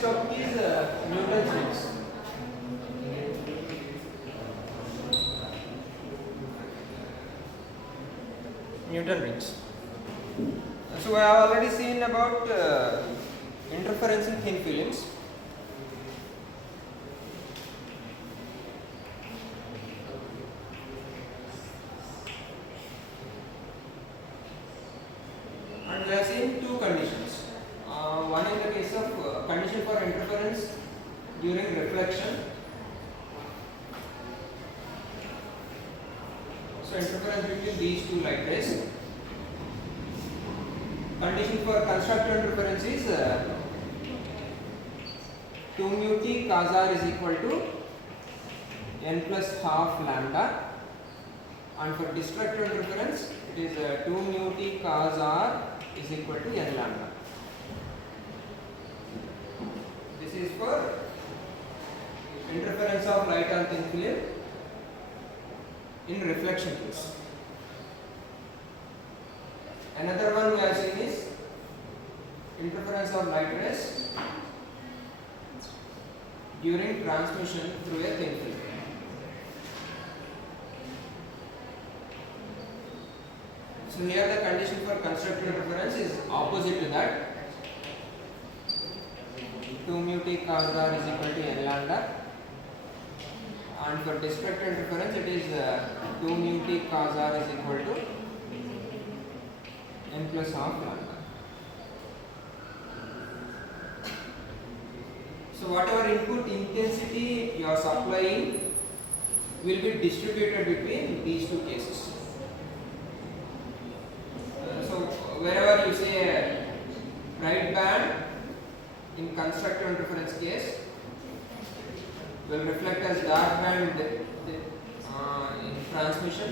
next topic is Newton's rings. Newton rings. So I have already seen about interference in thin films. And we have seen two conditions. One in the case of condition for interference during reflection. So interference between these two light rays. Condition for constructed interference is 2 mu t cos r is equal to n plus half lambda, and for destructive interference it is 2 mu t cos r is equal to n lambda. This is for interference of light on thin film in reflection case. Another one we have seen is interference of light rays during transmission through a thin film. So here the condition for constructive interference is opposite to that. 2 mu t cos r is equal to n lambda, and for destructive interference it is 2 mu t cos r is equal to n plus half lambda. So whatever input intensity you are supplying will be distributed between these two cases. So wherever you say a bright band in constructive interference case will reflect as dark band in transmission.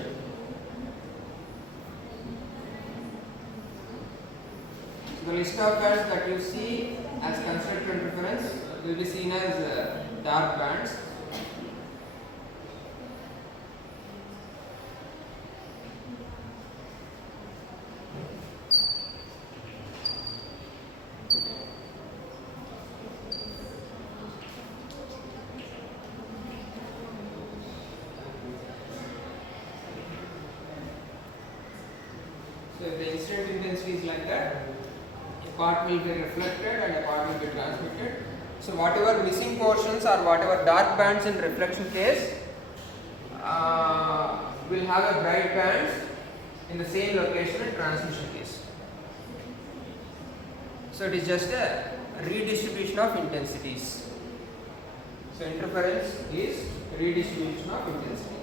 The list of bands that you see as constructive interference will be seen as dark bands. So if the incident intensity is like that, a part will be reflected and a part will be transmitted. So whatever missing portions or whatever dark bands in reflection case will have a bright bands in the same location in transmission case. So it is just a redistribution of intensities. So interference is redistribution of intensity.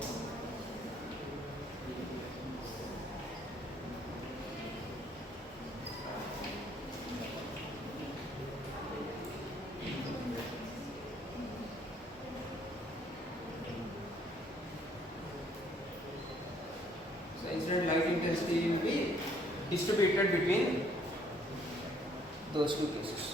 Incident light intensity will be distributed between those two cases.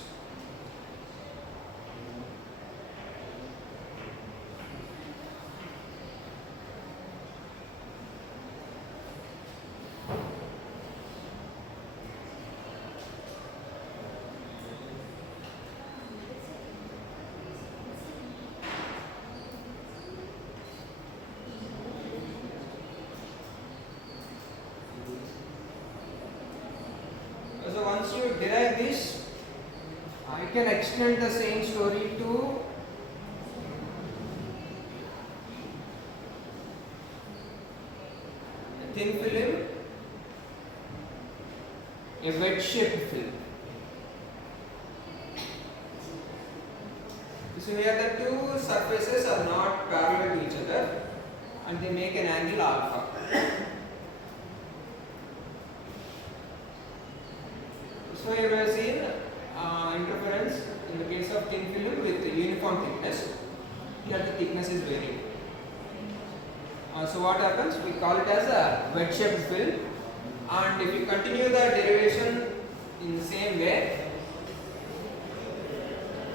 So once you derive this, I can extend the same story to a thin film, a wedge shaped film. So here the two surfaces are not parallel to each other and they make an angle alpha. So here we have seen interference in the case of thin film with uniform thickness. Here the thickness is varying. So what happens? We call it as a wedge shaped film, and if you continue the derivation in the same way,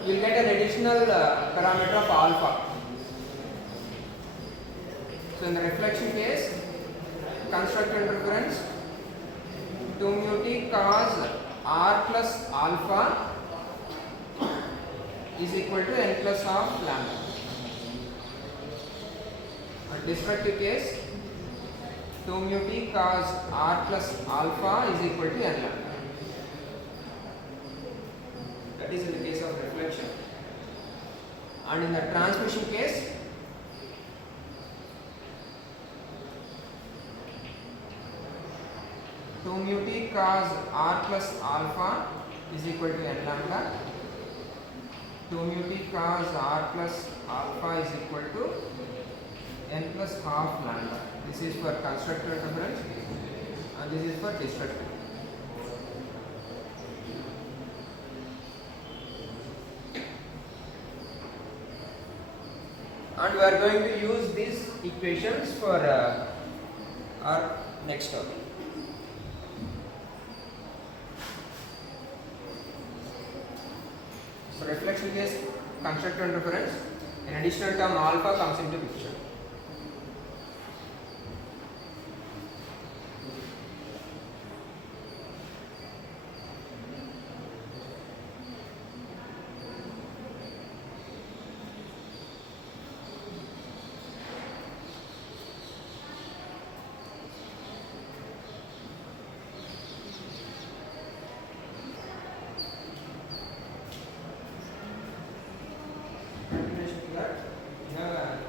you will get an additional parameter of alpha. So in the reflection case, constructed interference 2 mu t cos r plus alpha is equal to n plus half lambda. And destructive case 2 mu t cos r plus alpha is equal to n lambda. That is in the case of reflection. And in the transmission case, two mu t cos r plus alpha is equal to n lambda. 2 mu t cos r plus alpha is equal to n plus half lambda. This is for constructive interference and this is for destructive. And we are going to use these equations for our next topic. So reflection case, constructive interference, an additional term alpha comes into picture.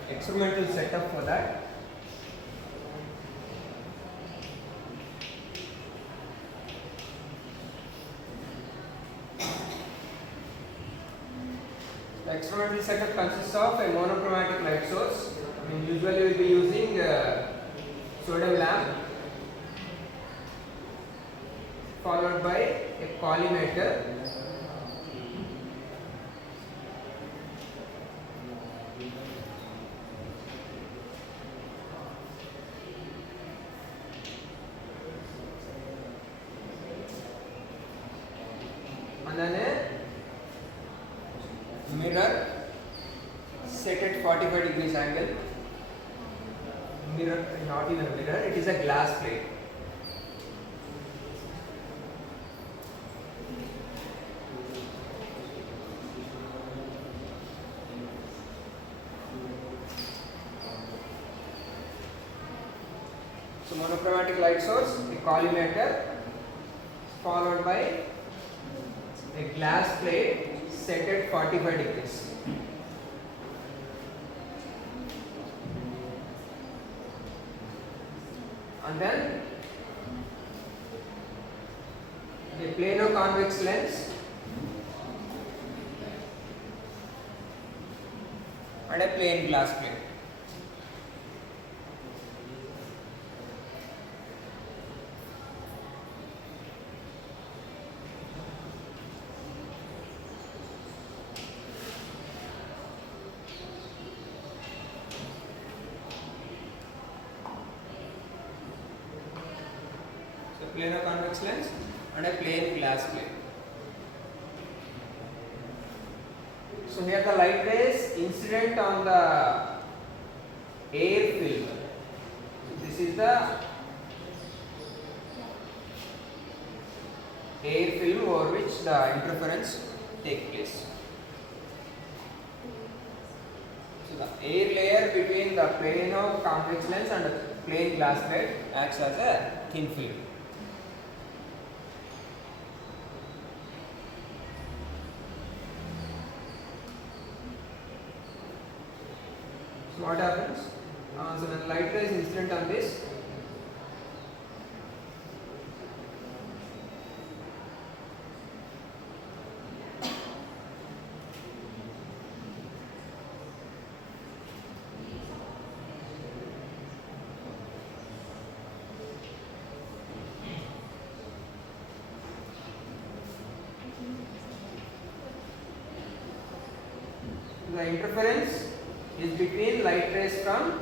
Experimental setup for that. The experimental setup consists of a monochromatic light source. Usually we will be using sodium lamp followed by a collimator. And then a mirror set at 45 degrees angle. Mirror, not even a mirror, it is a glass plate. So monochromatic light source, a collimator, followed by a glass plate set at 45 degrees. And then a plano-convex lens and a plain glass plate. Planar convex lens and a plain glass plate. So here the light rays incident on the air film. This is the air film over which the interference takes place. So the air layer between the plano convex lens and the plain glass plate acts as a thin film. So what happens? So when light ray is incident on this, the interference is between light rays from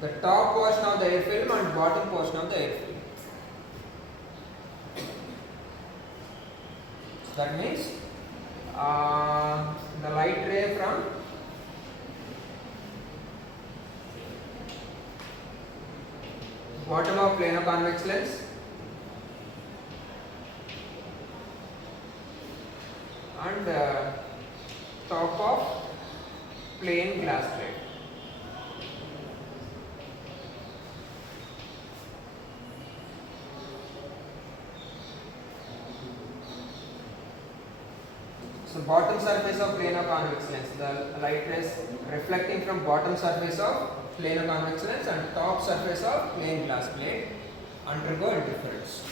the top portion of the air film and bottom portion of the air film. That means the light ray from bottom of plano convex lens top of plain glass plate. So bottom surface of planar convex lens, the light rays reflecting from bottom surface of planar convex lens and top surface of plain glass plate undergo interference.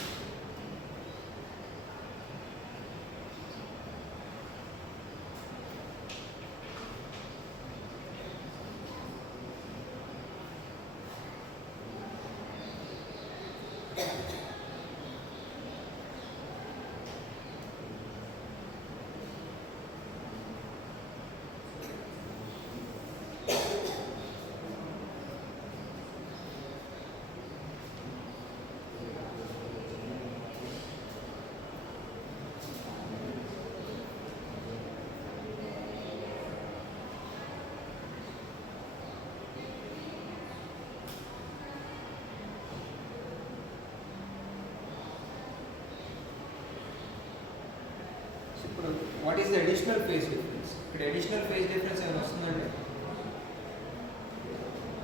What is the additional phase difference? Additional phase difference is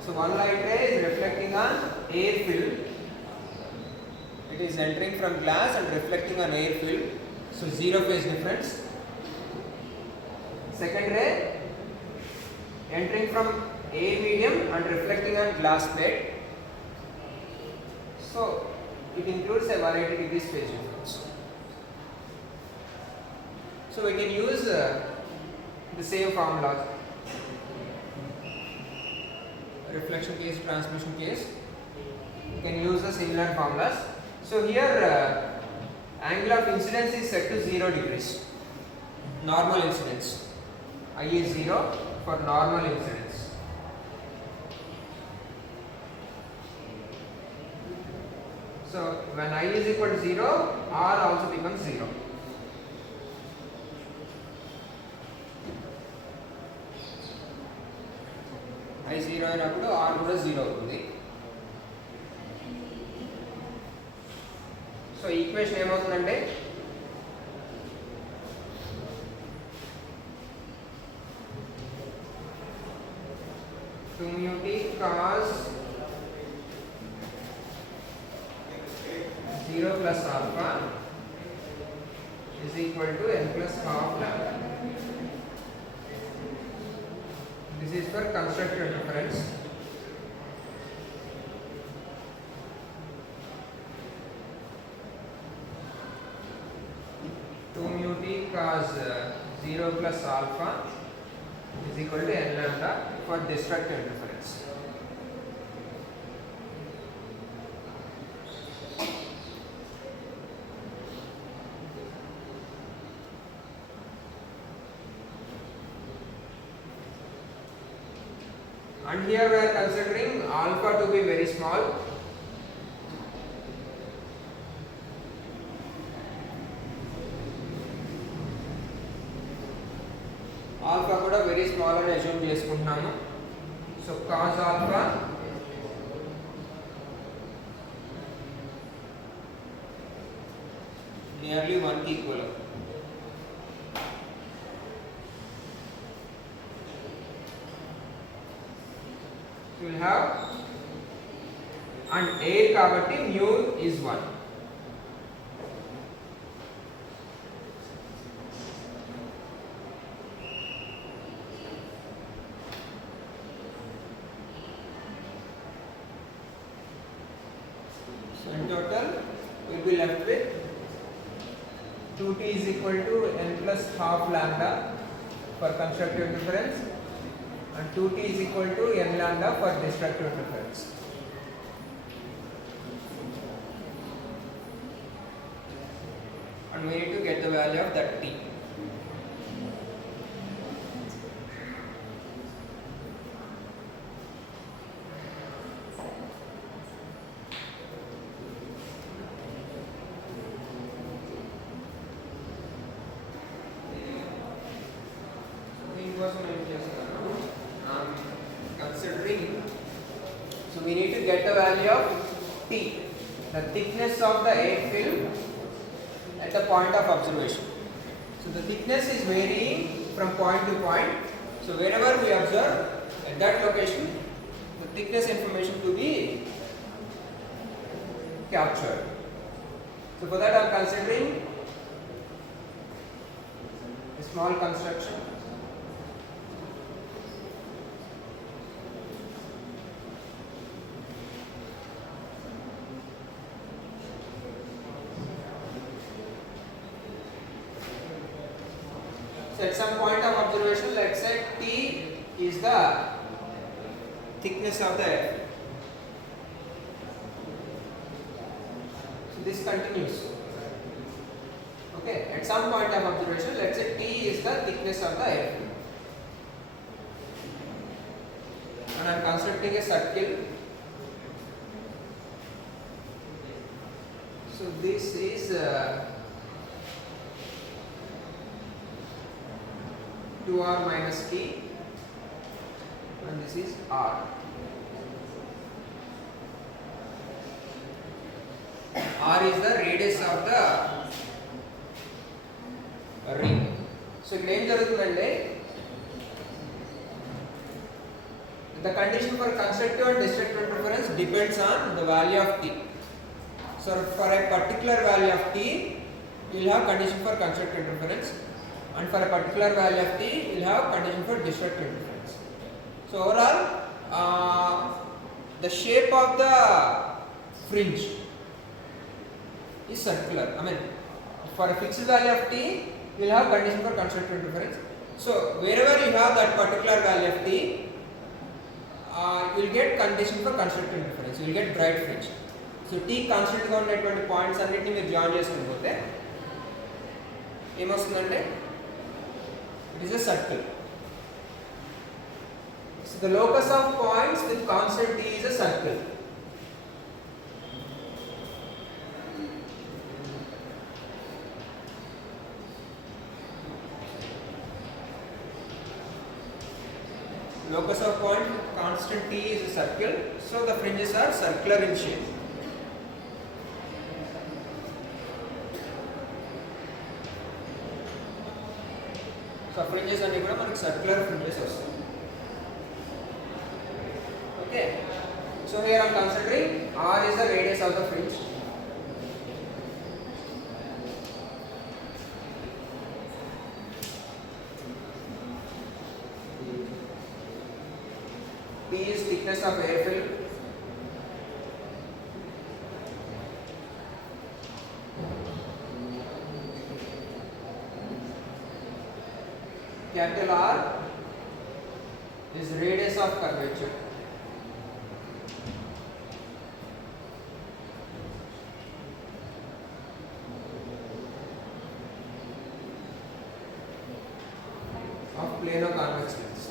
so one light ray is reflecting on air film. It is entering from glass and reflecting on air film. So zero phase difference. Second ray entering from air medium and reflecting on glass plate. So it includes a 180 degrees phase difference. So we can use the same formula. Reflection case, transmission case. You can use the similar formulas. So here angle of incidence is set to 0 degrees. Normal incidence. I is 0 for normal incidence. So when I is equal to 0, R also becomes 0. I 0 అయినప్పుడు R కూడా 0 అవుతుంది. So equation ఏమవుతుందంటే two mu t cos 0 plus alpha is equal to n plus half lambda. This is for constructive interference. Two mu t cos 0 plus alpha is equal to n lambda for destructive interference. And here we are considering alpha to be very small. Alpha kuda very small అని assume చేసుకుంటున్నాము. So cos alpha nearly 1 ki equal. We will have and air kabatti mu is 1. So in total we will be left with 2t is equal to n plus half lambda for constructive interference and 2t is equal to n lambda for destructive interference. And we need to get the value of that t. Considering, so we need to get the value of t, the thickness of the air film at the point of observation. So the thickness is varying from point to point. So wherever we observe at that location, the thickness information to be captured. So for that I am considering a small construction. So at some point of observation, let's say T is the thickness of the air. So this continues. Okay, at some point of observation, let's say T is the thickness of the air. And I am constructing a circle. So this is 2r minus t, and this is r. R is the radius of the ring. So ఇక్కడ ఏం జరుగుతుందంటే, the condition for constructive and destructive interference depends on the value of t. So for a particular value of t, you will have condition for constructive interference, and for a particular value of t, you will have condition for destructive interference. So overall, the shape of the fringe is circular. I mean, for a fixed value of t, you will have condition for constructive interference. So wherever you have that particular value of t, you will get condition for constructive interference. You will get bright fringe. So t constant గా ఉన్నటువంటి points అన్నిటిని మీరు join చేసుకుని పోతే ఏమొస్తుందంటే, it is a circle. So the locus of points with constant t is a circle. Locus of point with constant t is a circle, so the fringes are circular in shape. So fringes అన్ని కూడా మనకి circular fringes వస్తాయి. Okay. So here I am considering r is the radius of the fringe. T is thickness of air film. Capital R is radius of curvature. Of plano convex lens.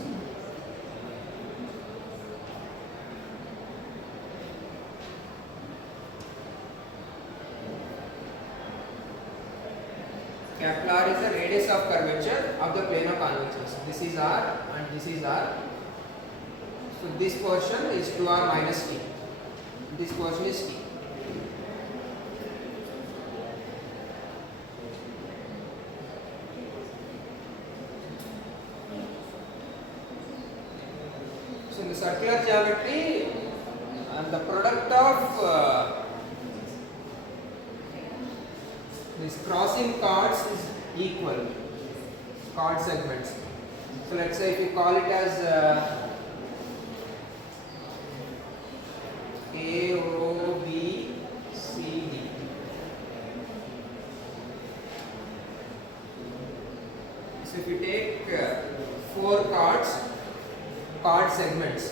Capital R is the radius of curvature of the plane of convex lens. This is R and this is R. So this portion is 2r minus t. This portion is t. So in the circular geometry, and the product of these crossing chords is equal, chord segments. So let's say if you call it as A, O, B, C, D. So if you take 4 chord segments,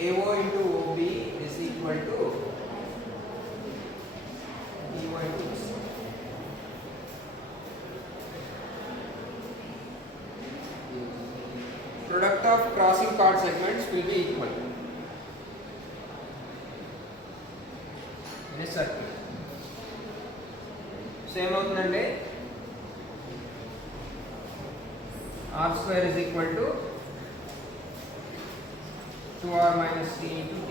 AO into OB is equal to product of crossing chord segments will be equal in a circle. Same అవుతుందండి, r square is equal to 2r minus t into t.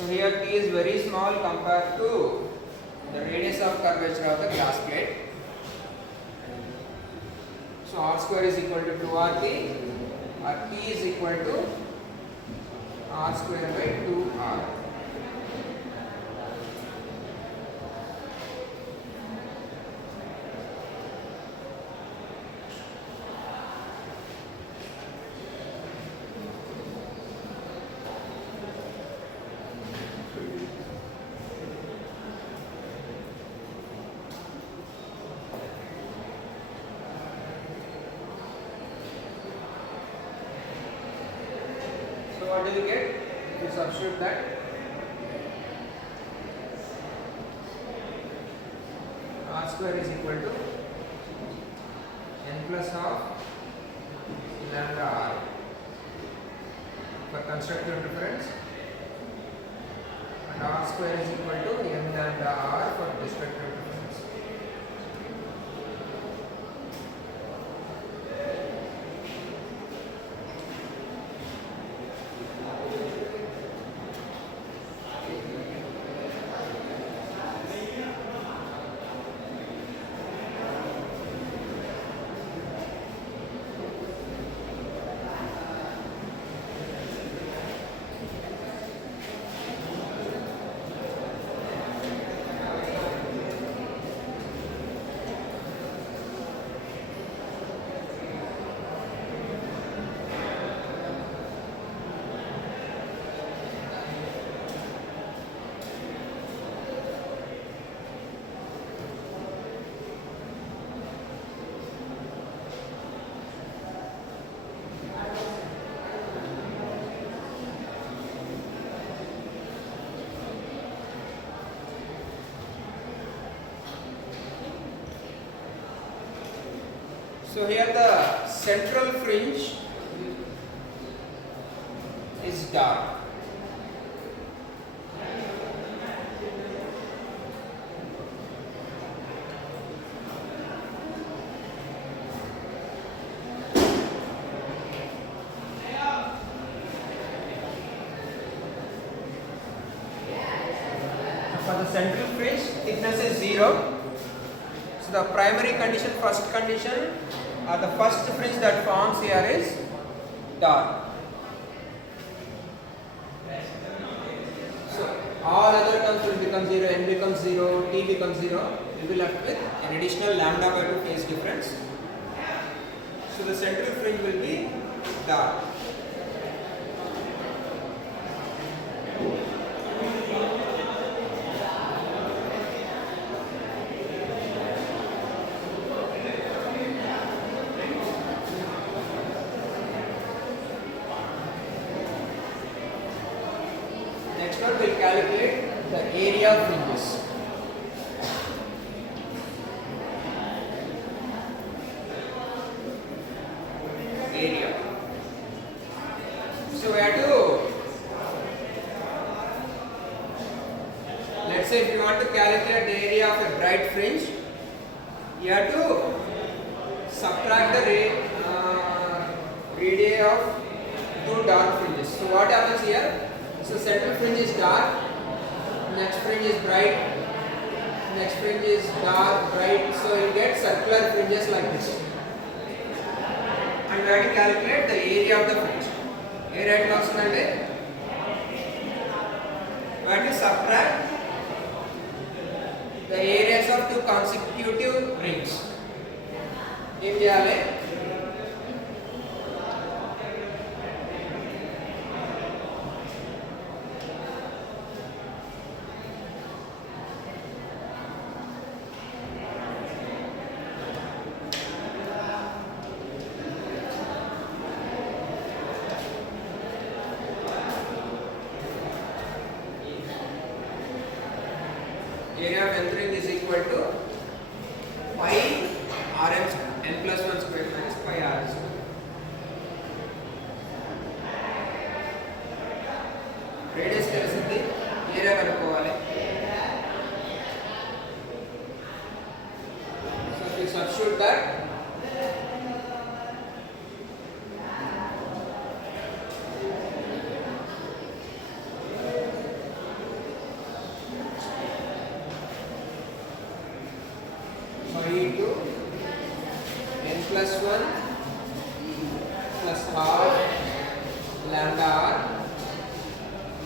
So here T is very small compared to the radius of curvature of the glass plate. So R square is equal to 2RT, or T is equal to R square by 2R. What do you get if you substitute that? R square is equal to n plus half lambda r for constructive interference, and R square is equal to n lambda r for destructive interference. So here the central fringe is dark. For the central fringe, thickness is 0. So the primary condition, first condition, or the first fringe that forms here is dark. So all other terms will become 0, n becomes 0, t becomes 0. We will be left with an additional lambda by 2 phase difference. So the central fringe will be dark. Next one, we will calculate the area of fringes. Area. So we have to, let's say if you want to calculate the area of a bright fringe, you have to subtract the radii of two dark fringes. So what happens here? So central fringe is dark, next fringe is bright, next fringe is dark, bright, so you get circular fringes like this. And we have to calculate the area of the fringe. Area eట్లా వస్తుందంటే we have to subtract the areas of two consecutive rings. ఏం చేయాలి? Area of nth ring is equal to pi rm n plus 1 square minus pi r square. Radius తెలిసింది, area కనుక్కోవాలి. So if you substitute that,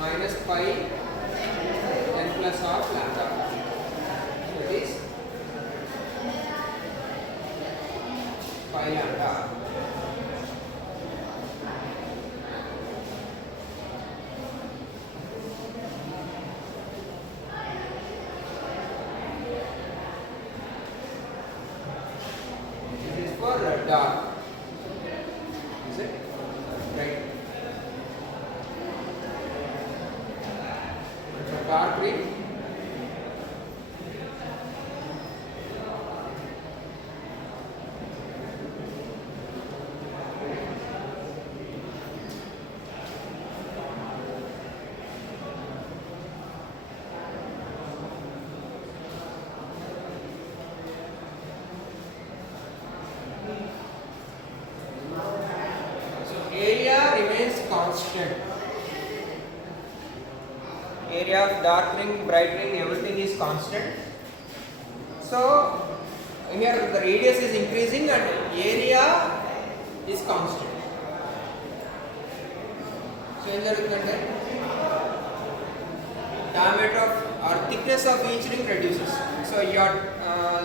minus pi n plus half lambda. That is pi lambda. This is for dark. Is it? Right. And for dark green, area remains constant. Area of dark ring, bright ring, everything is constant. So here the radius is increasing and area is constant. So in the diameter of or thickness of each ring reduces. So your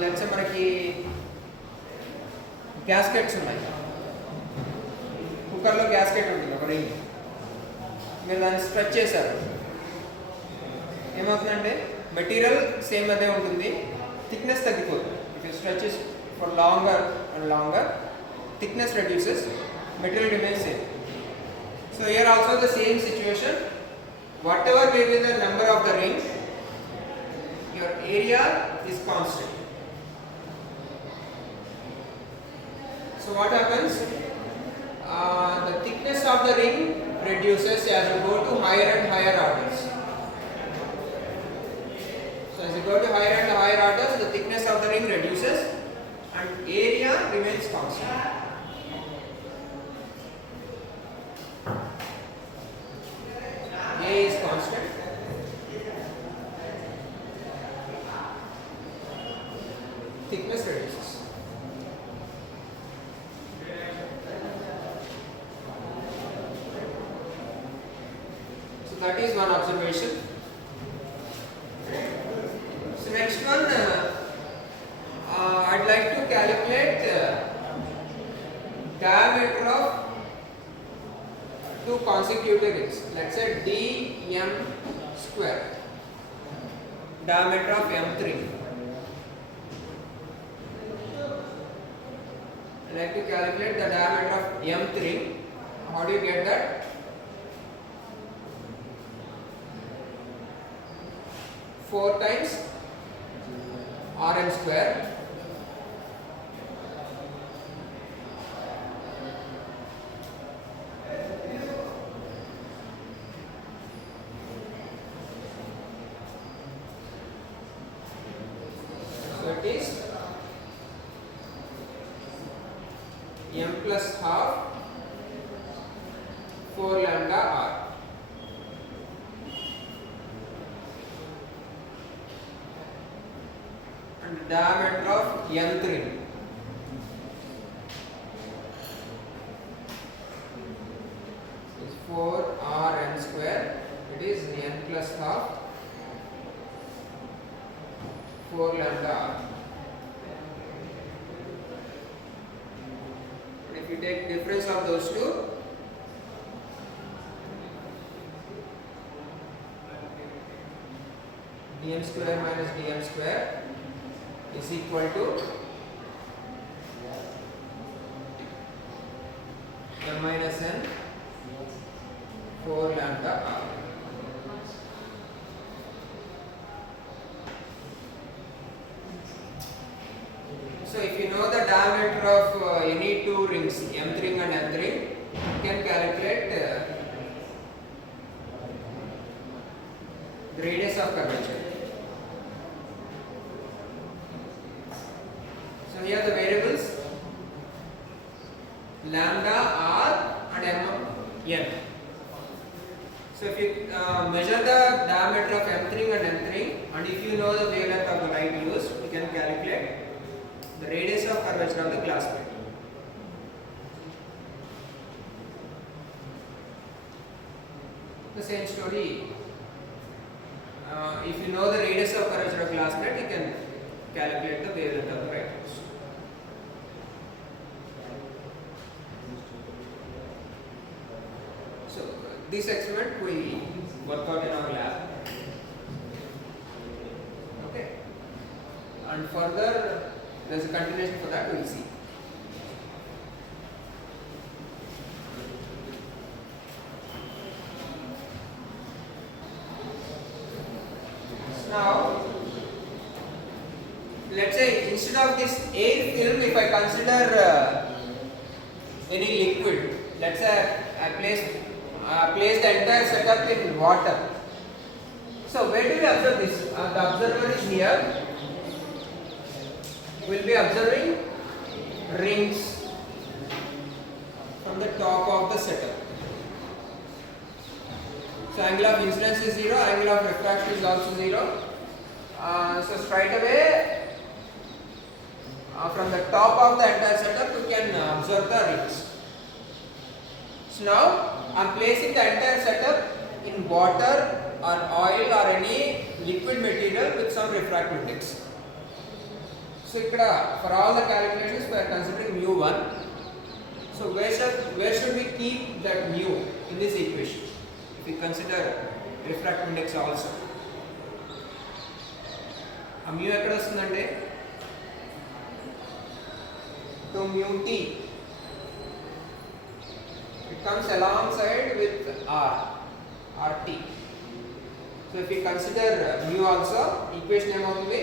let's say manaki gaskets ఉన్నాయి. కుక్కర్లో gasket ఉంటుంది ఒక ring, మీరు దాన్ని stretch చేశారు, ఏమవుతుందంటే material same అదే ఉంటుంది, థిక్నెస్ తగ్గిపోతుంది. If you stretch for longer and longer, thickness reduces, material remains same. So here also the same situation, what ever may be the number of the ring, your area is constant. So what happens? The thickness of the ring reduces as you go to higher and higher orders. So as you go to higher and higher orders, the thickness of the ring reduces and area remains constant. A is constant. Thickness reduces. That is one observation. So next one, I'd like to calculate diameter of two consecutive rings. Let's say dm square, diameter of mth ring. I'd like to calculate the diameter of mth ring. How do you get that? 4 times Rn square so it is m plus half 4 lambda r. Diameter of nth ring is 4Rn square. It is n plus half 4 lambda r. And if you take difference of those two, dm square minus dm square is equal to m minus n 4 lambda r. So if you know the diameter of any two rings, mth ring and nth ring, you can calculate the radius of curvature. So here the variables lambda r and m n. So if you measure the diameter of mth ring and nth ring, and if you know the wavelength of the light used, you can calculate the radius of curvature of the glass plate. the same story. If you know the radius of curvature of glass plate, you can calculate the wavelength of the right house. So this experiment we work out in our lab. Okay, and further there is a continuation for that. We will see. Now, let's say instead of this air film, if I consider any liquid, let's say I place the entire setup in water. So where do we observe this? The observer is here. We will be observing rings from the top of the setup. So angle of incidence is 0, angle of refraction is also 0. So straight away from the top of the entire setup you can observe the rings. So now I am placing the entire setup in water or oil or any liquid material with some refractive index. So for all the calculations we are considering mu1. So where should we keep that mu in this equation? If we consider refractive index also, a mu ekkada vastundante 2 mu t. It comes alongside with RT. So if we consider mu also, equation ఏమవుతుంది?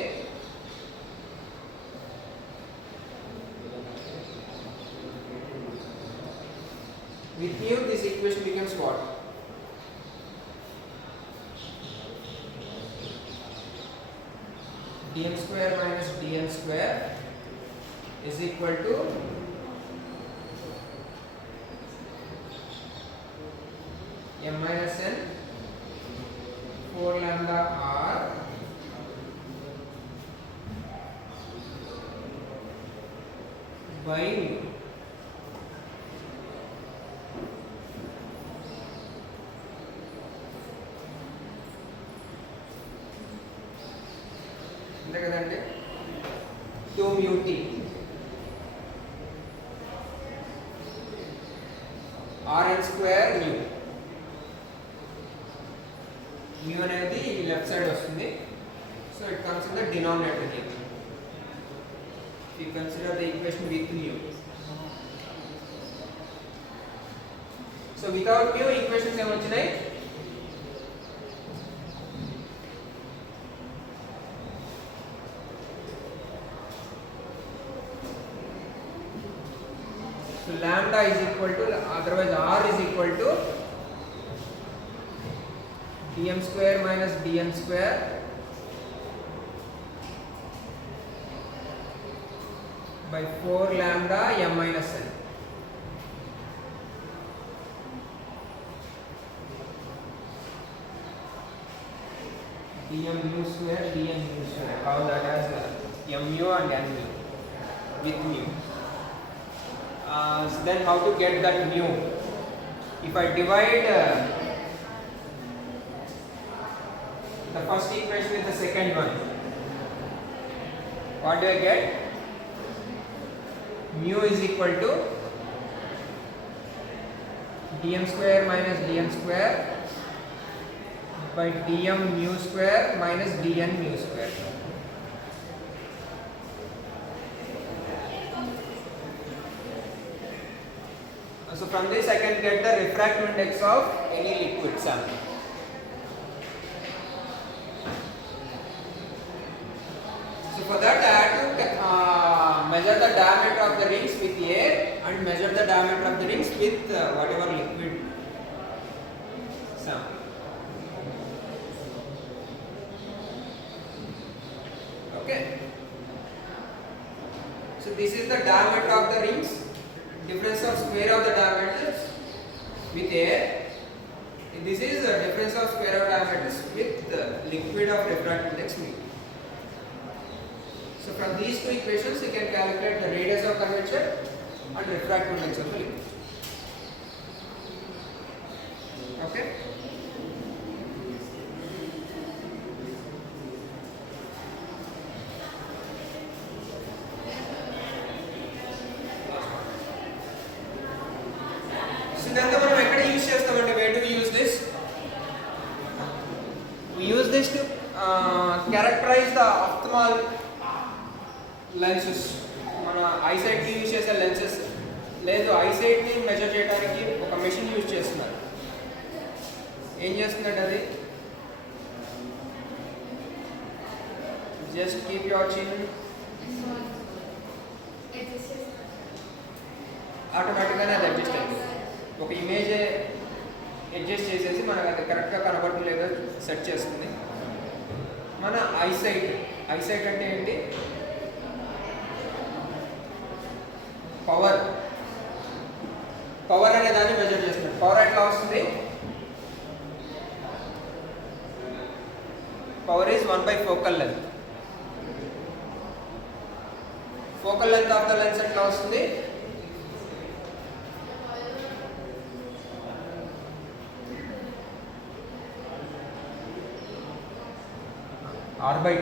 With mu this equation becomes what? dm square minus dn square is equal to m minus n 4 lambda r by mu. అంతే కదండి 2 mu t rn square mu. Mu అనేది left side వస్తుంది. So it comes in the denominator here. You consider the equation with mu. So without mu equations ఏమొచ్చినాయి? So lambda is equal to, otherwise r is equal to dm square minus dn square by 4 lambda m minus n. dm mu square dn mu square, how that has m mu and n mu with mu. So then how to get that mu? If I divide the first equation with the second one, what do I get? Mu is equal to dm square minus dn square by dm mu square minus dn mu square. So from this I can get the refractive index of any liquid sample. So for that I have to measure the diameter of the rings with air and measure the diameter of the rings with whatever liquid sample. Okay. So this is the diameter of the rings. Difference of square of the diameters with air. This is the difference of square of diameters with the liquid of refractive index mu. So from these two equations you can calculate the radius of curvature and refractive index of the liquid. Okay. We use this to characterize the optimal lenses. మన ఐసైట్కి use చేసే lenses లేదు, ఐసైట్ని measure చేయడానికి ఒక machine use చేస్తున్నారు. ఏం చేస్తున్నట్టు అది? Just keep your చిన్, ఆటోమేటిక్గానే అది అడ్జస్ట్ అవుతుంది. ఒక ఇమేజ్ అడ్జస్ట్ చేసేసి మనకు అది కరెక్ట్గా కనబడటం లేదో సెట్ చేస్తుంది. మన ఐసైట్ అంటే ఏంటి? పవర్ అనే దాన్ని మెజర్ చేస్తున్నాం. పవర్ ఎట్లా వస్తుంది? Power is 1/4 focal length. Focal length of the lens ఎట్లా వస్తుంది? R/2.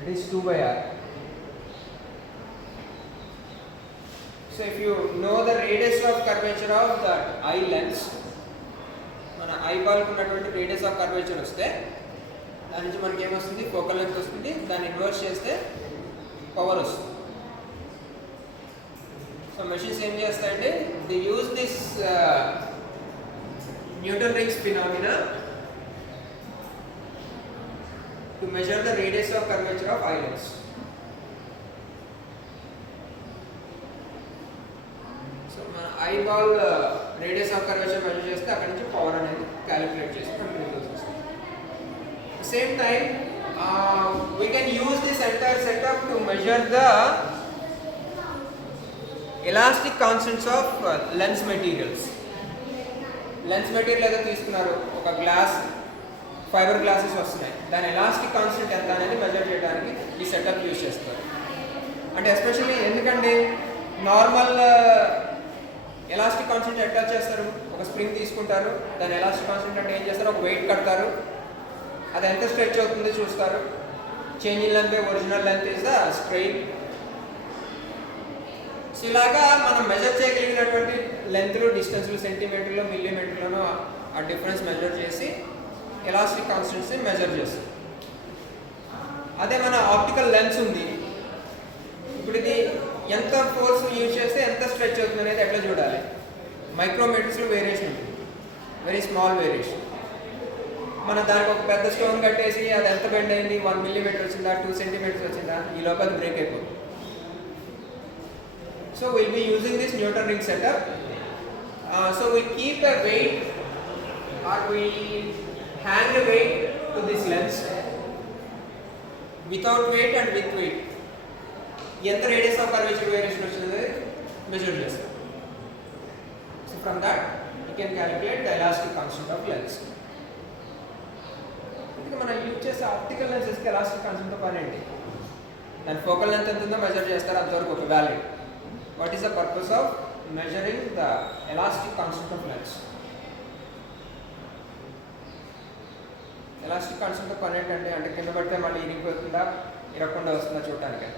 It is 2/R. So if you know the radius of curvature of the eye lens, మన ఐబాల్ ఉన్నటువంటి రేడియస్ ఆఫ్ కర్వేచర్ వస్తే దాని నుంచి మనకి ఏమొస్తుంది? ఫోకల్ లెంత్ వస్తుంది. దాన్ని ఇన్వర్స్ చేస్తే పవర్ వస్తుంది. సో మెషిన్స్ ఏం చేస్తాయంటే the use this Newton rings phenomena to measure the radius of curvature of eye lens. So మన eyeball radius of curvature measure చేస్తే అక్కడ నుంచి పవర్ అనేది క్యాలిక్యులేట్ చేసి మనకి రిజల్ట్స్ వస్తాయి. Same time we can use this entire setup to measure the elastic constants of lens materials. Lens material ఏదో తీసుకున్నారు, ఒక గ్లాస్ ఫైబర్ గ్లాసెస్ వస్తున్నాయి, దాని ఎలాస్టిక్ కాన్స్టెంట్ ఎంత అనేది మెజర్ చేయడానికి ఈ సెటప్ యూజ్ చేస్తారు. అంటే ఎస్పెషల్లీ ఎందుకంటే నార్మల్ ఎలాస్టిక్ కాన్స్టెంట్ ఎట్లా చేస్తారు? ఒక స్ప్రింగ్ తీసుకుంటారు, దాని ఎలాస్టిక్ కాన్స్టెంట్ అంటే ఏం చేస్తారు? ఒక వెయిట్ కడతారు, అది ఎంత స్ట్రెచ్ అవుతుందో చూస్తారు. Change in length by original length is the strain. So ఇలాగా మనం మెజర్ చేయగలిగినటువంటి లెంత్లు, డిస్టెన్స్లు, సెంటీమీటర్లు, మిల్లీమీటర్లను ఆ డిఫరెన్స్ మెజర్ చేసి ఎలాస్టిక్ కాన్స్టెంట్స్ని మెజర్ చేస్తాం. అదే మన ఆప్టికల్ లెన్స్ ఉంది, ఇప్పుడు ఇది ఎంత ఫోర్స్ యూజ్ చేస్తే ఎంత స్ట్రెచ్ అవుతుంది అనేది ఎట్లా చూడాలి? మైక్రోమీటర్స్లో వేరియేషన్ ఉంటుంది, వెరీ స్మాల్ వేరియేషన్. మన దానికి ఒక పెద్ద స్టోన్ కట్టేసి అది ఎంత బెండ్ అయింది, 1 millimeter వచ్చిందా, 2 centimeters వచ్చిందా, ఈ లోపల అది బ్రేక్ అయిపోతుంది. So we'll be using this Newton ring setup. So we keep a weight or we hang a weight to this lens, without weight and with weight. ఎంత రేడియస్ ఆఫ్ కర్వేచర్ వేరియేషన్ వచ్చింది measure చేస్తాం. So from that you can calculate the elastic constant of lens. అందుకే మనం use చేసే optical లెన్సెస్కి elastic కాన్స్టెంట్తో పని ఏంటి? దాని focal length ఎంత ఉందో మెజర్ చేస్తారు, అంతవరకు ఒక valid. What is the purpose of measuring the elastic constant of lens? Elastic constant of పని ఏంటంటే అంటే కింద పడితే మళ్ళీ ఇరిగిపోతుందా, ఇరగకుండా వస్తుందా చూడటానికి.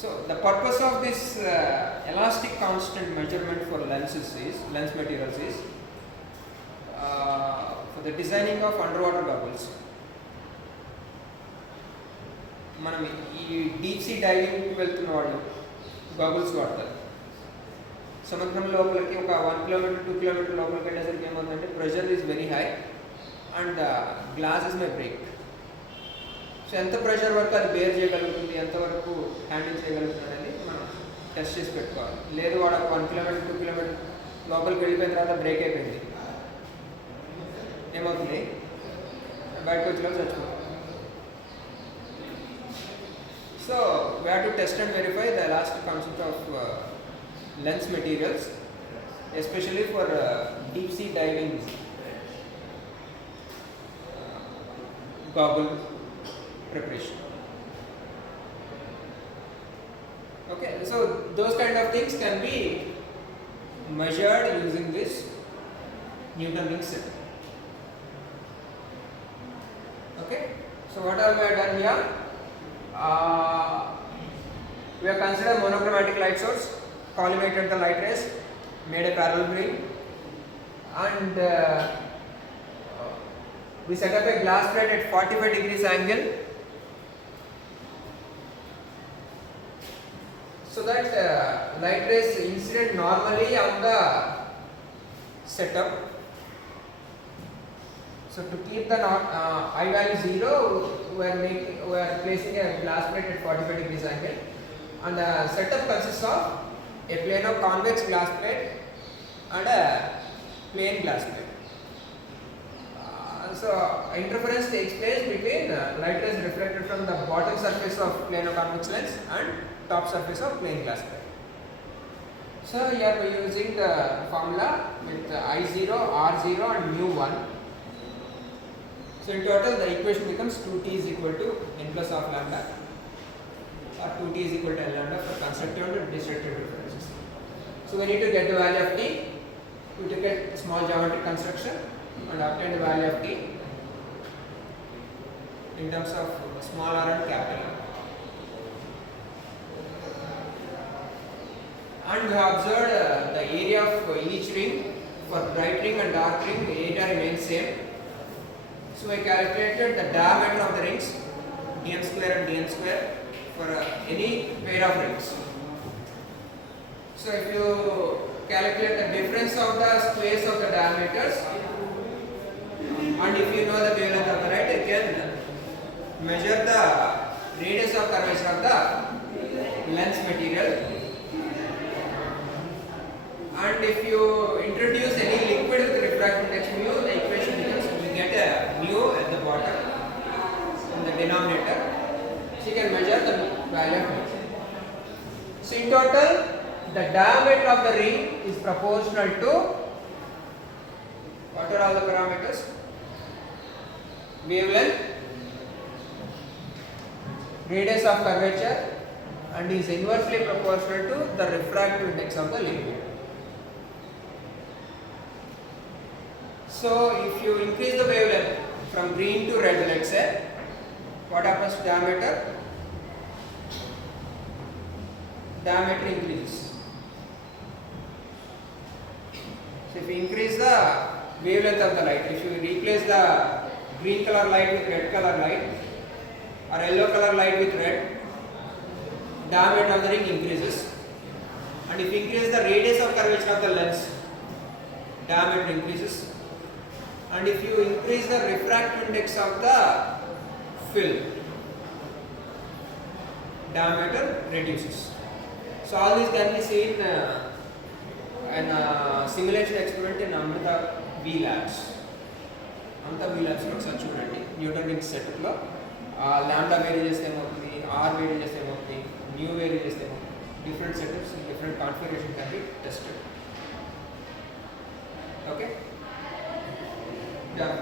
So the purpose of this elastic constant measurement for lenses is, lens materials is for the designing of underwater goggles. మనం ఈ డీప్ సీ డైవింగ్కి వెళ్తున్న వాళ్ళు గాగుల్స్ వాడతారు. సముద్రం లోపలికి ఒక 1 kilometer 2 kilometer లోపలికి వెళ్ళేసరికి ఏమవుతుందంటే pressure is very high and glasses May break. So ఎంత ప్రెషర్ వరకు అది బేర్ చేయగలుగుతుంది, ఎంతవరకు హ్యాండిల్ చేయగలుగుతుంది అనేది మనం టెస్ట్ చేసి పెట్టుకోవాలి. లేదు వాడు 1 kilometer 2 kilometer లోపలికి వెళ్ళిపోయిన తర్వాత బ్రేక్ అయిపోయింది, ఏమవుతుంది? బయటకు వచ్చేలోకి చచ్చిపోతుంది. So we have to test and verify the elastic constant of lens materials, especially for deep sea diving goggle preparation. Okay, so those kind of things can be measured using this Newton ring setup. Okay, so what have we done here? We have considered monochromatic light source, collimated the light rays, made a parallel beam, and we set up a glass plate at 45 degrees angle so that light rays incident normally on the setup. So to keep the I value 0, we are placing a glass plate at 45 degrees angle, and the setup consists of a plano convex glass plate and a plane glass plate. So interference takes place between light rays reflected from the bottom surface of plano convex lens and top surface of plane glass plate. So here we are using the formula with I0, R0 and mu1. So in total the equation becomes 2t is equal to n plus half lambda, or 2t is equal to L lambda for constructive and destructive differences. So we need to get the value of t. We took a small geometric construction and obtain the value of t in terms of small r and capital R. And we have observed the area of each ring. For bright ring and dark ring, the area remains same. So I calculated the diameter of the rings, dn square and dn square, for any pair of rings. So if you calculate the difference of the squares of the diameters, and if you know the wavelength of the light, you can measure the radius of curvature of the lens material. And if you introduce any liquid with refractive index mu, the equation becomes we get a mu at the bottom in the denominator. So you can measure the value of mu. So in total, the diameter of the ring is proportional to, what are all the parameters? Wavelength, radius of curvature, and is inversely proportional to the refractive index of the liquid. So if you increase the wavelength from green to red, let's say, what happens to diameter? Diameter increases. So if you increase the wavelength of the light, if you replace the green color light with red color light or yellow color light with red, diameter of the ring increases. And if you increase the radius of curvature of the lens, diameter increases. And if you increase the refractive index of the film, diameter reduces. So all these can be seen in a simulation experiment in Amrita V Labs. Amrita V Labs ఒకసారి చూడండి. Newton ring సెటప్లో lambda vary చేస్తే ఏమవుతుంది, are vary చేస్తే ఏమవుతుంది, new vary చేస్తే ఏమవుతుంది, different setups different configuration can be tested. Okay? Done.